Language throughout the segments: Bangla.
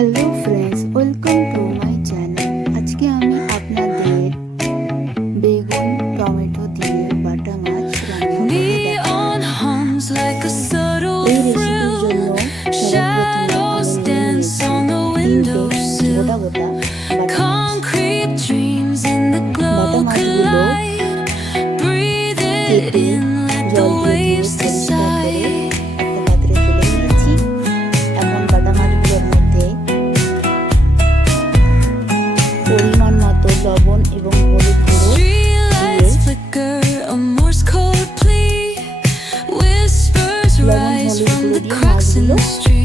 Hello friends, welcome to my channel. আজকে আমি আপনাদের বেগুন টমেটো দিয়ে বাটা মাছ রান্না করে দেখাবো। এই রেসিপির জন্য সবার প্রথমে আমি নিয়ে নিয়েছি 3টে গোটা গোটা বাটা মাছ। বাটা মাছগুলো কেটে জল দিয়ে পরিষ্কার করে একটা পাত্রে তুলে নিয়েছি। এখন বাটা মাছগুলোর মধ্যে পরিমাণ মতো লবণ এবং হলুদ গুঁড়ো দিয়ে লবণ হলুদ গুঁড়ো দিয়ে মাছগুলো মাখিয়ে নিচ্ছি।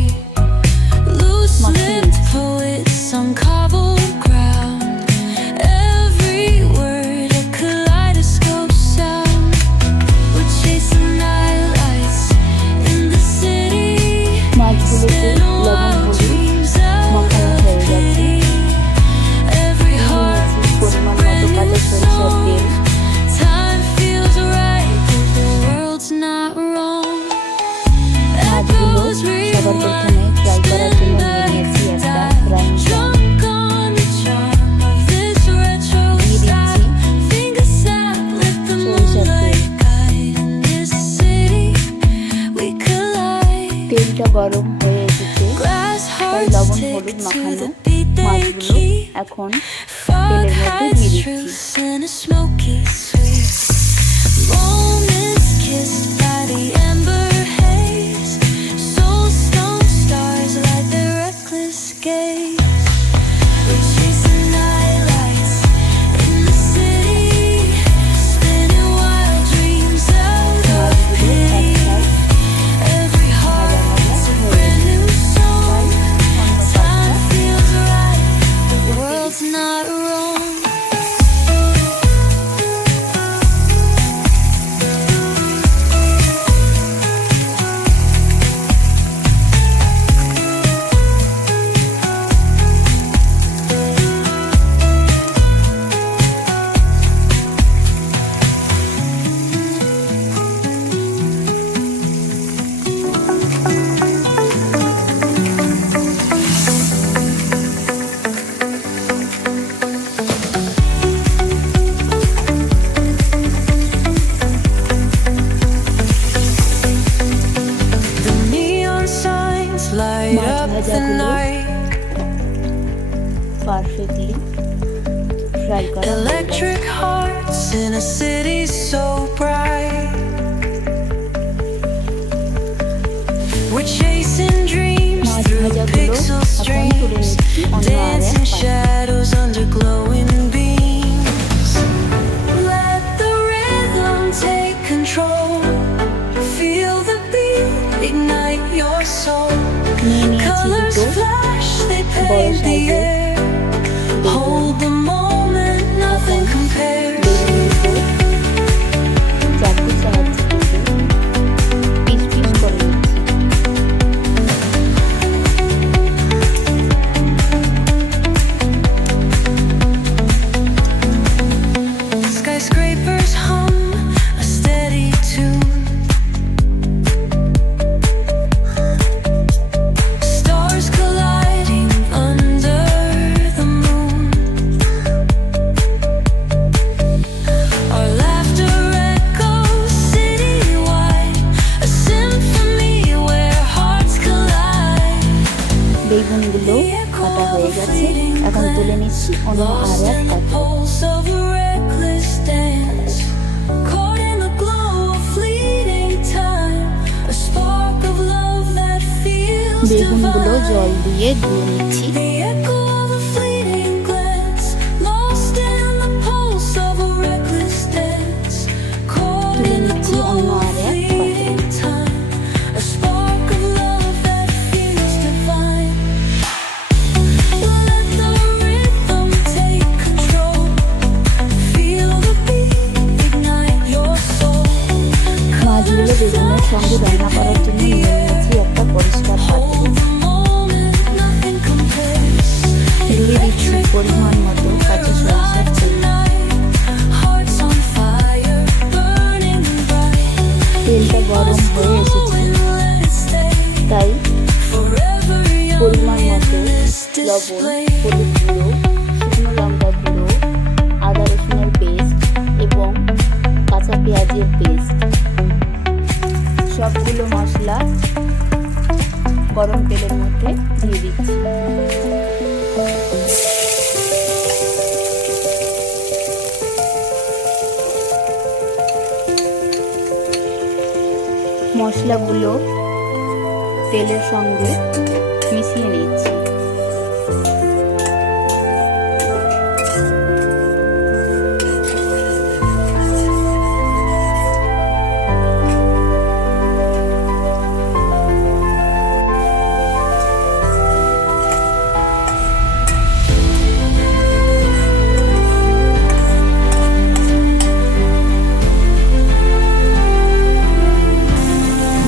মাছগুলোতে লবণ হলুদ মাখানো হয়ে গেছে। পরিমাণ মতো কাঁচা সরিষার তেল, মাছগুলো সবার প্রথমে ফ্রাই করার জন্য নিয়ে নিয়েছি একটা ফ্রাইং প্যান। দিয়ে দিচ্ছি সরিষার তেল। তেলটা গরম হয়ে এসেছে, তাই লবণ হলুদ মাখানো মাছগুলো এখন তেলের মধ্যে দিয়ে দিচ্ছি। মাছ ভাজাগুলো পারফেক্টলি ফ্রাই করা হয়ে গেছে। মাছ ভাজাগুলো এখন তুলে নিচ্ছি অন্য আর এক পাত্রে। নিয়ে নিয়েছি দুটো বড় সাইজের বেগুন। এখন বেগুনগুলো চাকুর সাহায্যে কেটে পিস পিস করে নিচ্ছি। বেগুনগুলো কাটা হয়ে গেছে, এখন তুলে নিচ্ছি অন্য আর এক পাত্রে। বেগুনগুলো জল দিয়ে ধুয়ে নিচ্ছি। তুলে নিচ্ছি অন্য আর এক পাত্রে। মাছগুলো বেগুনের সঙ্গে রান্না করার জন্য নিয়ে নিয়েছি একটা পরিষ্কার পাত্রে। দিয়ে দিচ্ছি পরিমাণ মতো কাঁচা সরিষার তেল। তেলটা গরম হয়ে এসেছে, তাই পরিমাণ মতো লবণ, হলুদ গুঁড়ো, শুকনো লঙ্কা গুঁড়ো, আদা রসুনের পেস্ট এবং কাঁচা পেঁয়াজের পেস্ট, সবগুলো মশলা গরম তেলের মধ্যে দিয়ে দিচ্ছি। মশলাগুলো তেলের সঙ্গে মিশিয়ে নিচ্ছি।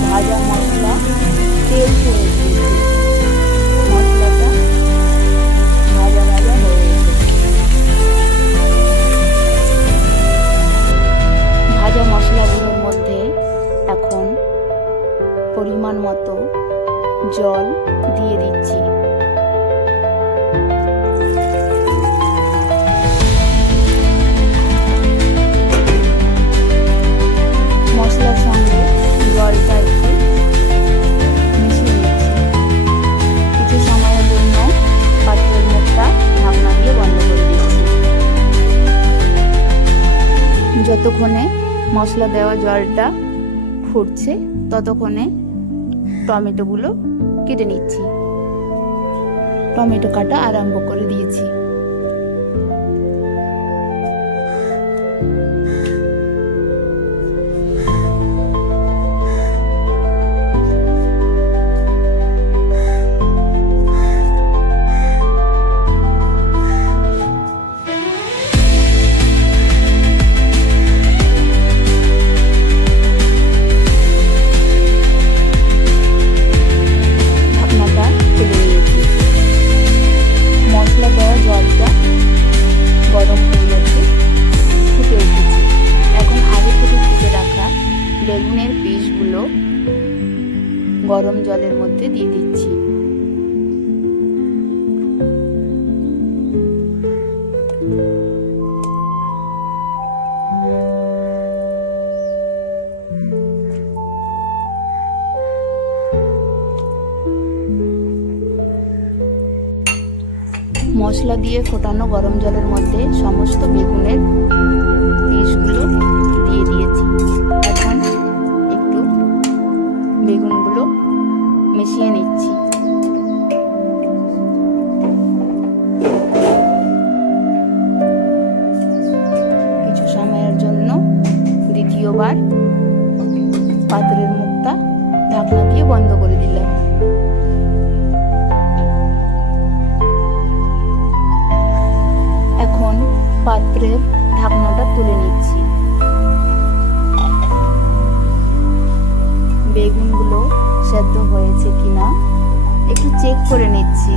ভাজা মশলা তেল ছেড়ে দিয়েছি, মশলাটা ভাজা ভাজা হয়ে এসেছে। ভাজা মশলাগুলোর মধ্যে এখন পরিমাণ মতো জল দিয়ে দিচ্ছি। মশলার সঙ্গে জলটা একটু মিশিয়ে নিচ্ছি। কিছু সময়ের জন্য পাত্রের মুখটা ঢাকনা দিয়ে বন্ধ করে দিচ্ছি। যতক্ষণে মশলা দেওয়া জলটা ফুটছে ততক্ষণে টমেটোগুলো কেটে নিচ্ছি। টমেটো কাটা আরম্ভ করে দিয়েছি। বেগুনের পিসগুলো গরম জলের মধ্যে দিয়ে দিচ্ছি। মশলা দিয়ে ফোটানো গরম জলের মধ্যে সমস্ত বেগুনের পিসগুলো দিয়ে দিয়েছি। এখন একটু বেগুনগুলো মিশিয়ে নিচ্ছি। কিছু সময়ের জন্য দ্বিতীয়বার পাত্রের মুখটা ঢাকনা দিয়ে বন্ধ করে দিলাম। এখন পাত্রের ঢাকনাটা তুলে নিচ্ছি। বেগুনগুলো সেদ্ধ হয়েছে কিনা একটু চেক করে নিচ্ছি।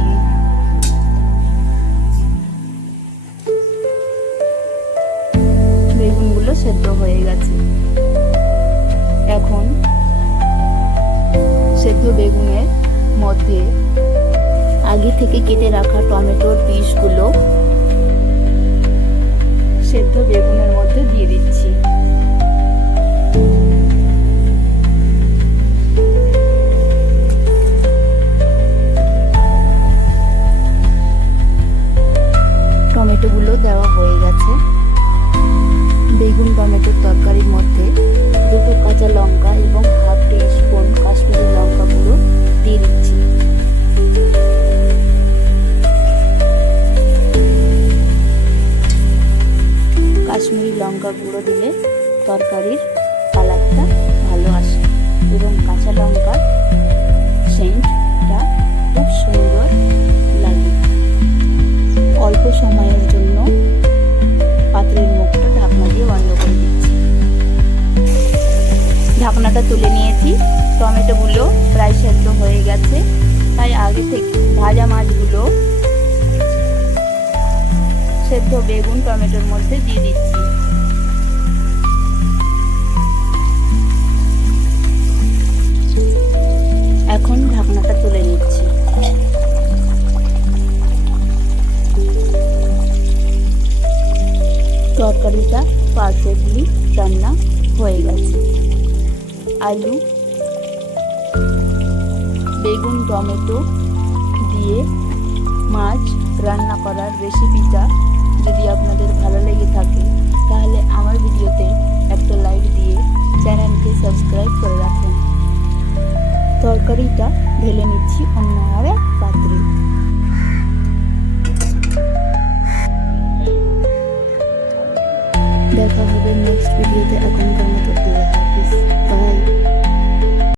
বেগুনগুলো সেদ্ধ হয়ে গেছে। এখন সেদ্ধ বেগুনের মধ্যে আগে থেকে কেটে রাখা টমেটোর পিসগুলো সেদ্ধ বেগুনের মধ্যে দিয়ে দিচ্ছি। টমেটোগুলো দেওয়া হয়ে গেছে। বেগুন টমেটোর তরকারির মধ্যে দুটো কাঁচা লঙ্কা এবং হাফ টিস্পুন কাশ্মীরি লঙ্কা গুঁড়ো দিয়ে দিচ্ছি। কাশ্মীরি লঙ্কা গুঁড়ো দিলে তরকারির কালারটা ভালো আসে এবং কাঁচা লঙ্কার সেন্টটা খুব সুন্দর লাগে। অল্প সময়ের জন্য পাত্রের মুখটা ঢাকনা দিয়ে বন্ধ করে দিচ্ছি। ঢাকনাটা তুলে নিয়েছি। টমেটোগুলো প্রায় সেদ্ধ হয়ে গেছে, তাই আগে থেকে ভাজা মাছগুলো সেদ্ধ বেগুন টমেটোর মধ্যে দিয়ে দিচ্ছি। এখন ঢাকনাটা তুলে নিচ্ছি। তরকারিটা পারফেক্টলি রান্না হয়ে গেছে। আলু, বেগুন, টমেটো দিয়ে মাছ রান্না করার রেসিপিটা যদি আপনাদের ভালো লেগে থাকে